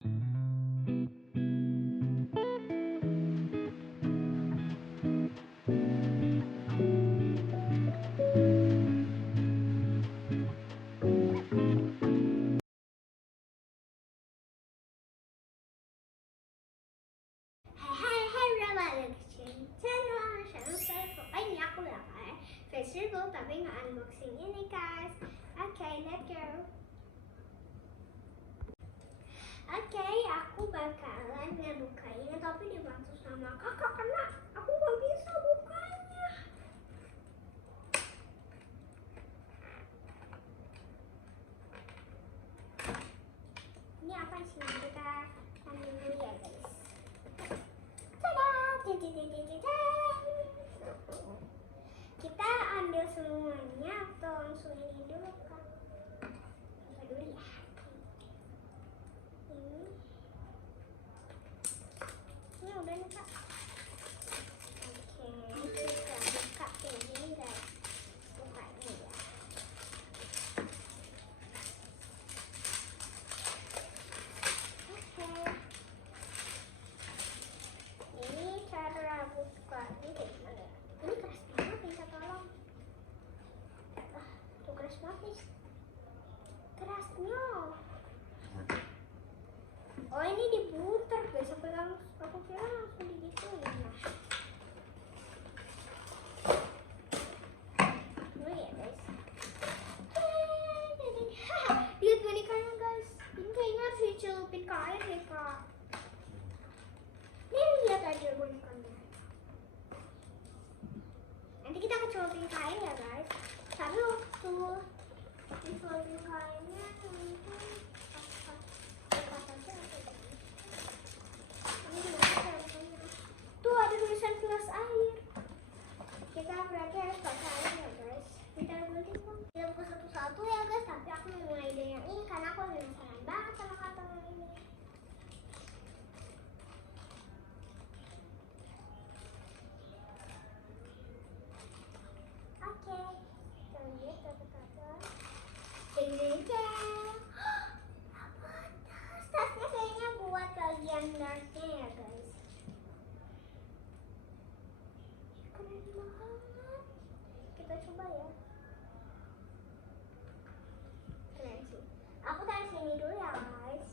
Hai balik channel saya ini aku ya kan festival tapi nggak unboxing ini guys. Let's go. Aku bakalan ngebukainnya tapi dibantu sama kakak karena aku nggak bisa bukanya. Ini apa sih, kita ambil dulu ya guys. Kita ambil semuanya atau langsung ini dulu kak? Coba dulu ya. Ini udah nih kak. Kita buka ini guys. Buka ini ya. Ini cara buka ini dari mana ya? Ini keras banget, bisa tolong. Tuh keras banget kerasnya. Oh ini diputar guys, aku kira langsung digituin. Nah ya guys. Lihat bonekanya guys. Ini kayaknya harus dicelupin ke air deh kak. Nih lihat aja bonekanya. Nanti kita kecelupin ke air ya guys. Tapi waktu dicelupin ke airnya tuh ada tulisan gelas air. Kita berarti harus pakai air ya guys. Kita buka satu-satu ya guys. Tapi aku mau mulai dari yang ini karena aku penasaran banget sama kantong ini. Kita lihat satu-satu. Tasnya kayaknya buat bagian darknya ya guys. Keren banget. Kita coba ya. Keren sih. Aku taruh sini dulu ya guys.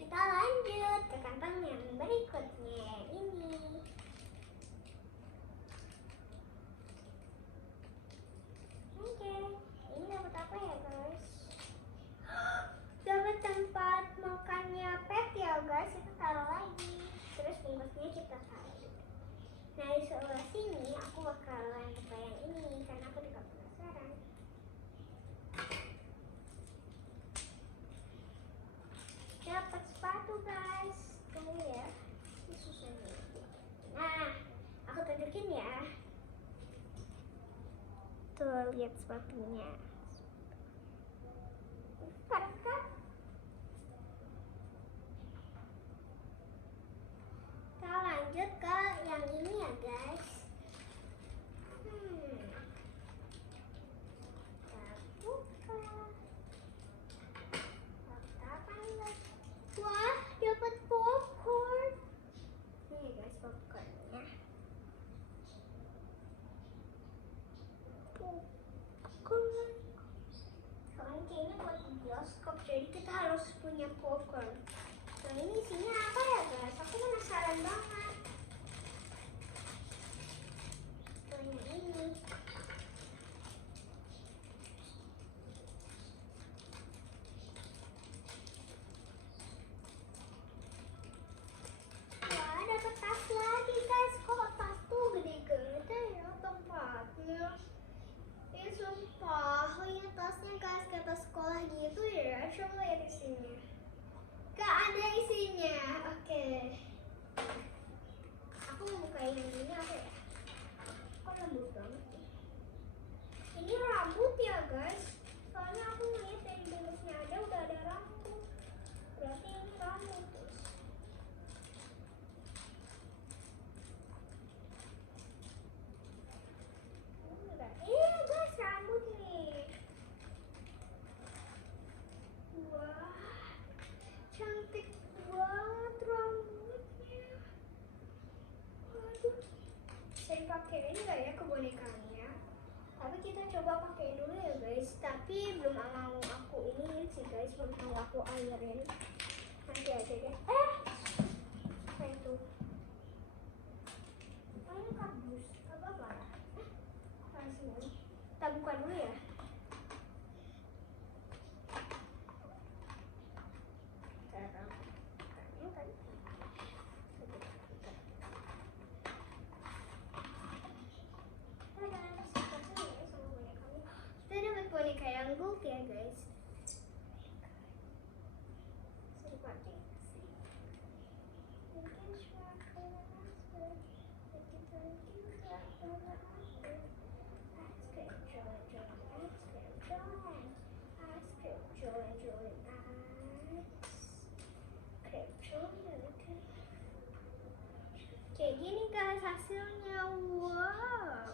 Kita lanjut ke kantong yang berikutnya ini. Ini dapat apa ya guys? Dapat tempat makannya pet ya guys. Kita taruh lagi. Terus bungkusnya kita taruh. Nah di sebelah sini aku bakalan buka yang ini karena aku juga penasaran. Dapat sepatu guys. Tunggu ya. Ini susah nih. Nah, aku tunjukin ya. Tuh lihat sepatunya. Keren kan? Kita lanjut ke yang ini ya guys. Kita buka. Dapat apa nih? Wah, dapat popcorn. Nih guys popcornnya. Popcorn. Soalnya kayaknya buat bioskop, jadi kita harus punya popcorn. Nah ini isinya apa ya guys? Aku penasaran banget. Ini wah dapat tas lagi guys. Kok tas tuh gede-gede ya tempatnya. Sumpah, ini tasnya guys kayak tas sekolah gitu ya. Coba lihat isinya. Gak ada isinya. Oke. Aku mau buka yang ini apa ya? Kok lembut banget ya? Ini rambut ya guys. Soalnya aku ngeliat dari bungkusnya aja udah ada rambut. Berarti ini rambut guys. Iya guys, rambut nih. Wah, cantik banget. belum aku airin. Nanti aja deh. Apa itu? Oh, ini kardus. Apa apa ya? Sini. Kita buka dulu ya. Kita dapat boneka yang gold ya guys. Kayak gini guys hasilnya. Wow,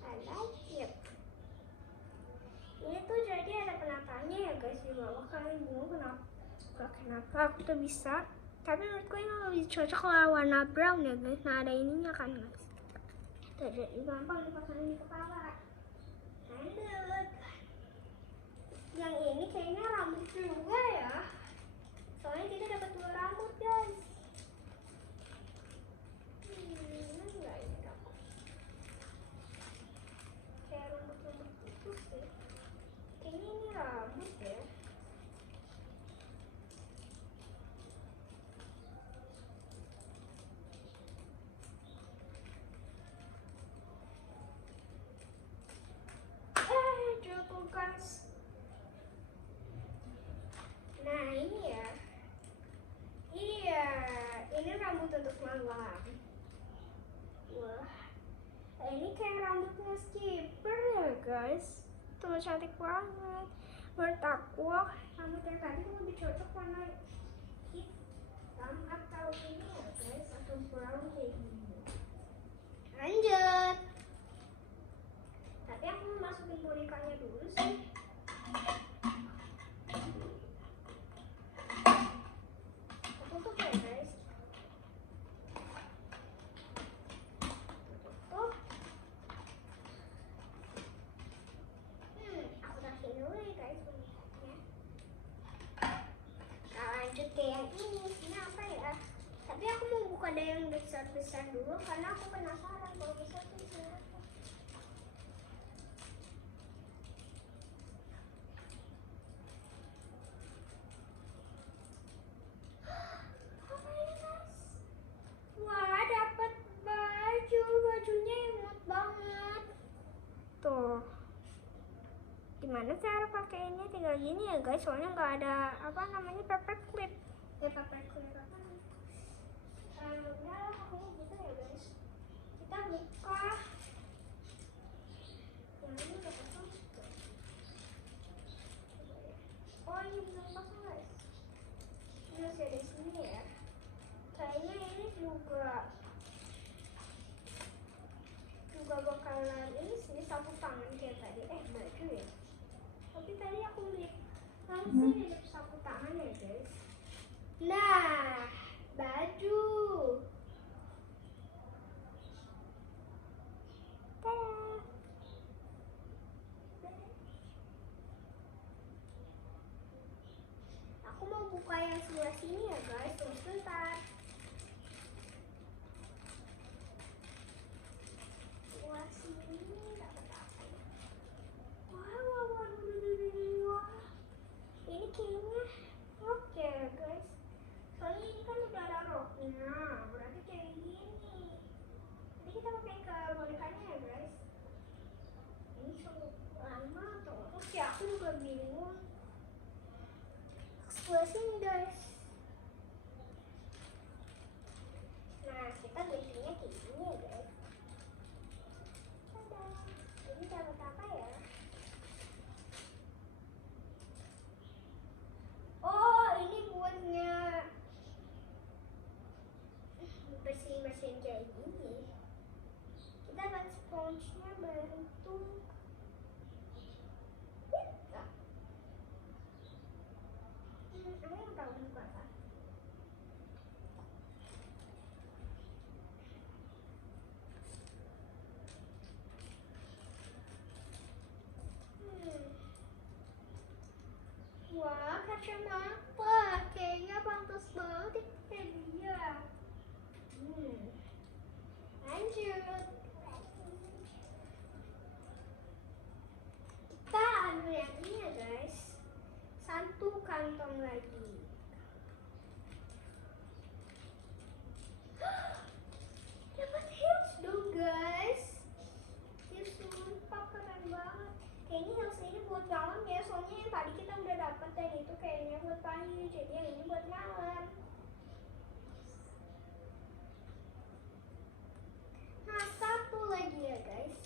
I like it. Ini tuh jadi ada penampakannya ya guys di bawah. Kalian bingung kenapa aku tuh bisa, tapi menurutku ini lebih cocok kalau warna brown ya guys. Nah ada ininya kan guys, jadi gampang dipasang di kepala. Lanjut, yang ini kayaknya rambut juga ya, soalnya kita dapat 2 rambut guys. Enggak, ini dapat kayak rambut putus sih. Kayaknya ini rambut ya. Jatuh guys. Nah ini ya. Iya, ini rambut untuk malam. Wah, ini kayak rambutnya skipper ya guys. Tuh cantik banget. Menurut aku rambut yang tadi lebih cocok warna hitam atau ini ya guys, atau brown kayak gini. Lanjut. Tapi aku mau masukin bonekanya dulu sih. Aku tutup ya guys. Tutup. Aku taruh dulu ya guys bonekanya. Nah lanjut ke yang ini. Ini apa ya? Tapi aku mau buka dari yang besar-besar dulu karena aku penasaran kalau besar tuh isinya apa. Apa ini guys? Wah, dapat baju. Bajunya imut banget. Tuh. Gimana cara pakainya? Tinggal gini ya guys, soalnya nggak ada apa namanya paper clip. Paper clip apa? Udah, aku gitu ya guys. Kita buka. Yang ini udah pasang. Oh ini belum pasang guys. Ini masih ada di sini ya. Kayaknya ini juga bakalan ini sih sapu tangan kayak tadi. Baju ya. Tapi tadi aku lihat langsung ada sapu tangan ya guys. Nah, baju. Tada. Aku mau buka yang sebelah sini ya guys. Tunggu sebentar. Sebelah sini dapat apa ya? Wah. Ini kayaknya rok ya guys. Soalnya ini kan udah ada roknya. Berarti kayak gini. Jadi kita pakai ke bonekanya ya guys. Ini cukup lama atau apa sih? Aku juga bingung. Sebelah sini guys. Nah kita gantinya kayak gini ya guys. Tada. Ini dapat apa ya? Oh ini buatnya bersihin kayak gini. Kita dapat sponsnya bantu. Aku yang tahu buka apa. Wah, kacamata. Kayaknya pantas banget itu kayak dia. Lanjut. Kita ambil yang ini ya guys. Satu kantong lagi. Dapat heels dong guys. Ya sumpah keren banget. Kayaknya heels ini buat malam ya. Soalnya yang tadi kita udah dapat dan itu kayaknya buat pagi. Jadi yang ini buat malam. Nah, satu lagi ya guys.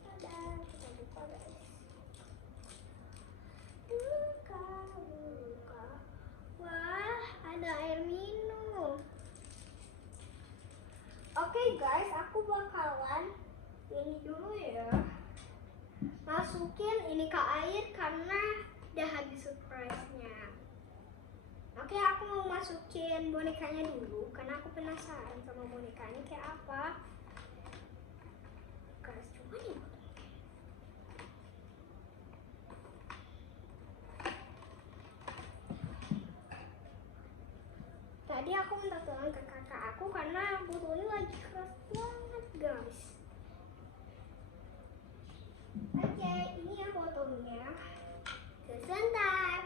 Tada, kita buka guys. Buka. Wah, ada air minum. Oke guys, aku bakalan ini dulu ya. Masukin ini ke air karena udah habis surprise-nya. Oke, aku mau masukin bonekanya dulu karena aku penasaran sama bonekanya kayak apa. Guys, coba nih. Tadi aku minta tolong ke kakak aku karena botolnya lagi keras banget guys. Oke, ini ya botolnya. Sebentar.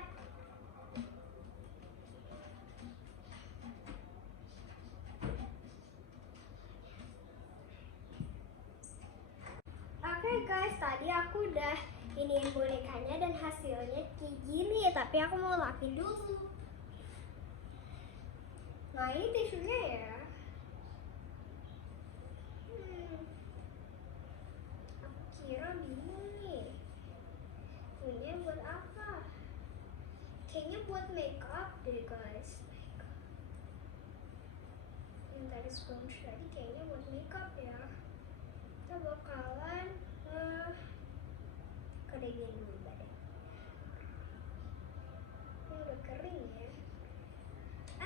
Oke guys, tadi aku udah iniin bonekanya dan hasilnya kayak gini. Tapi aku mau lapin dulu. Nah, ini tisunya ya. Aku kira bingung nih. Ini buat apa? Kayaknya buat makeup deh guys. Yang tadi sponge tadi kayaknya buat makeup ya. Kita bakalan keringin dulu badan. Ini udah kering ya.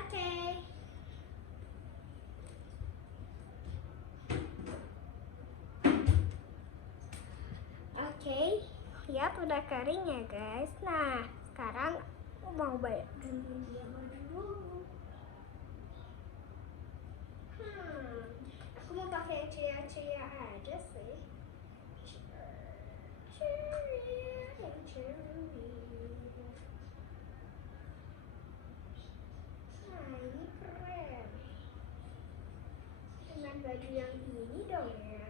Oke. Oke, lihat udah kering ya guys. Nah, sekarang aku mau gantiin dia baju dulu. Aku mau pakai ceria-ceria aja sih. Nah, ini keren. Dengan baju yang ini dong ya.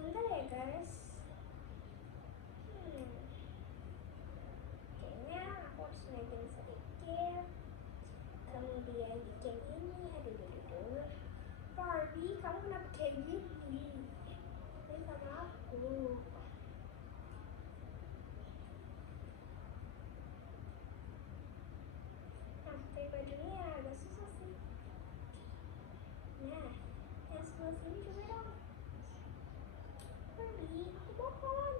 Bentar ya guys. Kayaknya aku harus naikin sedikit. Kemudian bikin ini. Aduh. Barbie, kamu kenapa kayak gini? Ini sama aku. Nah, pakai bajunya agak susah sih. Nah, yang sebelah sini coba dong. Barbie, aku mohon.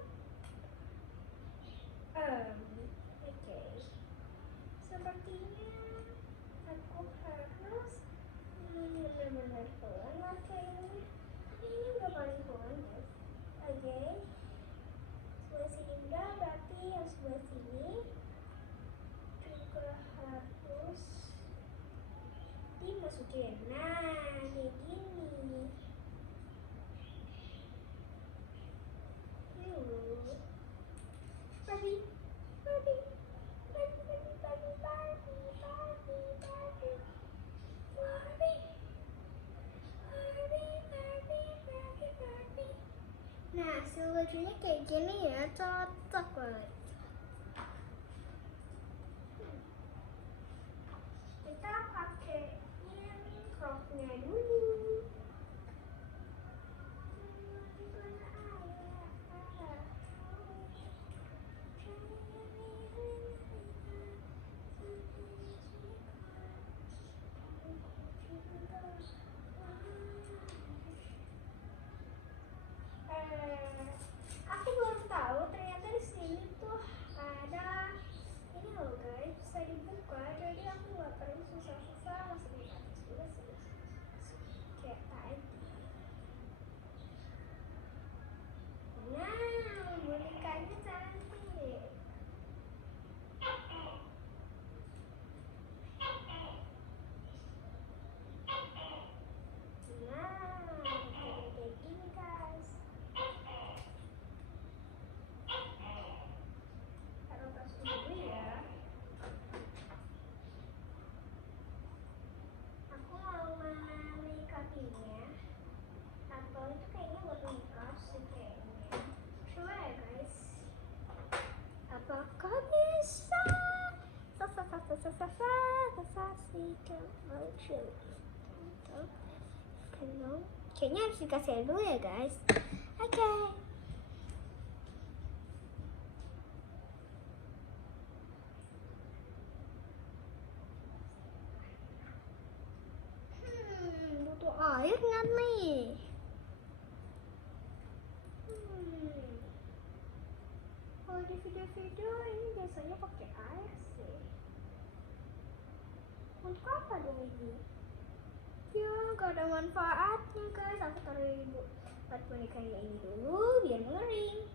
Oke. Sepertinya aku harus benar-benar pelan pakainya. Tapi ini udah paling pelan guys. Oke. Sebelah sini udah, berarti yang sebelah sini juga harus dimasukin. Nah, kayak gini. Nah, hasil bajunya kayak gini ya, cocok banget. Kita pakai crop-nya dulu. Kayaknya harus dikasih air dulu ya guys. Oke. Butuh air nggak nih? Kalau di video-video ini biasanya pakai air sih. Untuk apa dong ini? Ya, gak ada manfaatnya guys. Aku taruh buat bonekanya ini dulu biar mengering.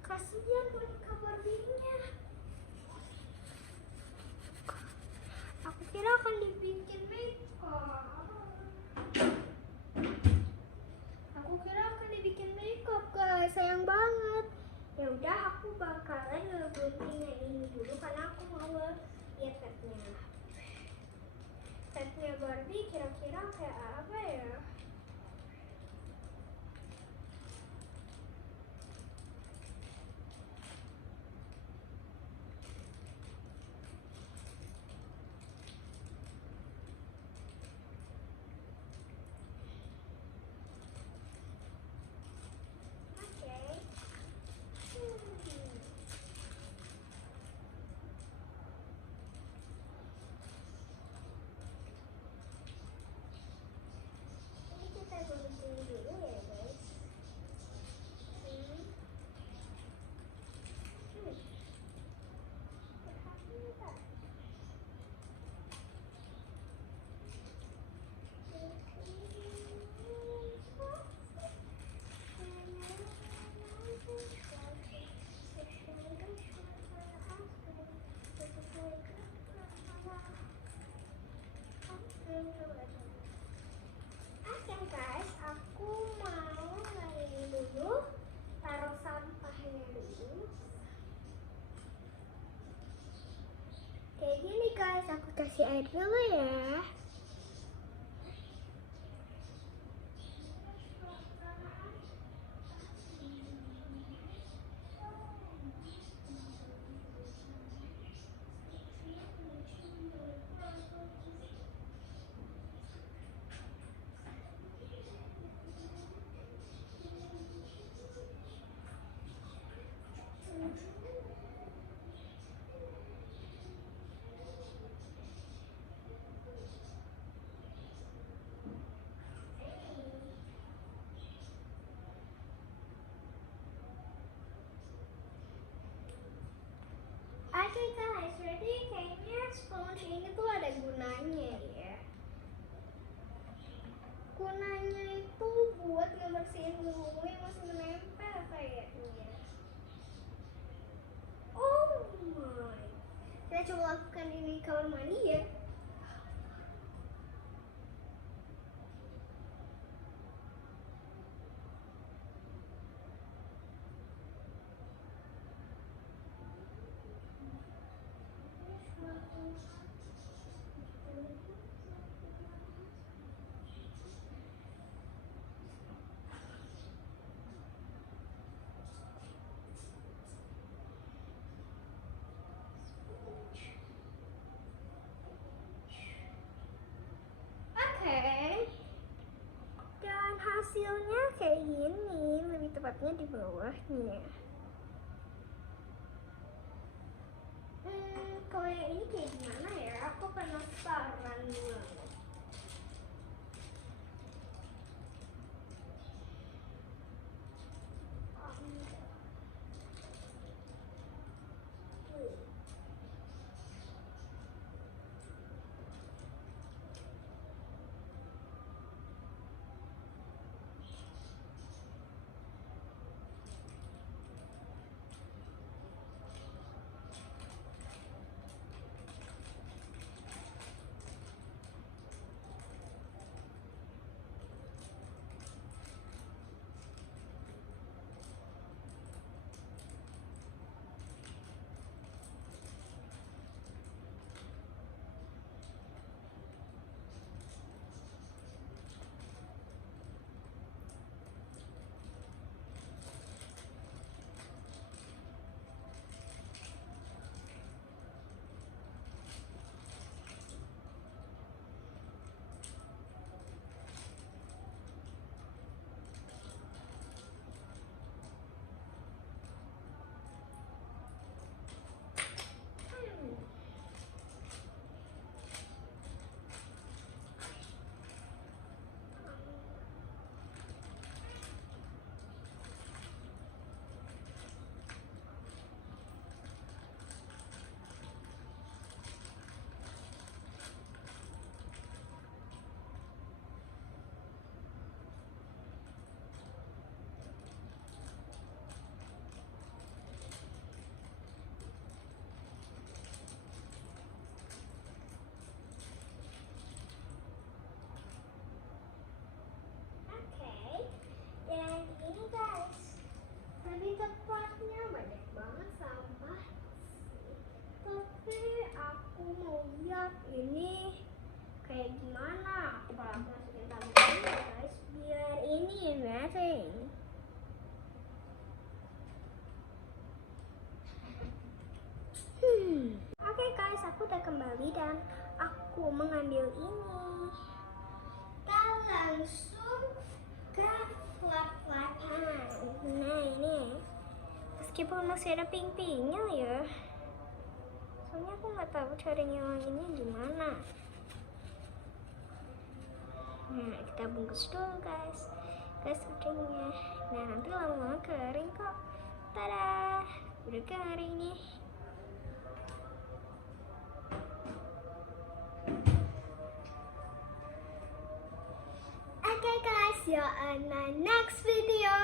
Kasihan boneka Barbie-nya. Aku kira akan dibikin makeup. Guys, sayang banget. Ya udah, aku bakalan ngegunting yang ini dulu karena aku mau lihat petnya. Petnya Barbie kira-kira kayak apa ya? Oke guys, aku mau ngelainin dulu, taruh sampahnya dulu. Kayak gini guys, aku kasih air dulu ya. Oke guys, jadi kayaknya sponge ini tuh ada gunanya ya. Gunanya itu buat ngebersihin bumbu yang masih menempel kayaknya. Oh my. Kita coba lakukan ini di kamar mandi ya. Dan hasilnya kayak gini, lebih tepatnya di bawahnya. Kalau yang ini kayak gimana ya? Aku penasaran banget. mengambil ini. Kita langsung ke lap-lapan. Nah ini, meskipun masih ada ping-pingnya ya, soalnya aku nggak tahu cara ngilanginnya gimana. Nah kita bungkus dulu guys keringnya. Nah nanti lama-lama kering kok. Tada, udah kering nih. Okay guys, see you on my next video.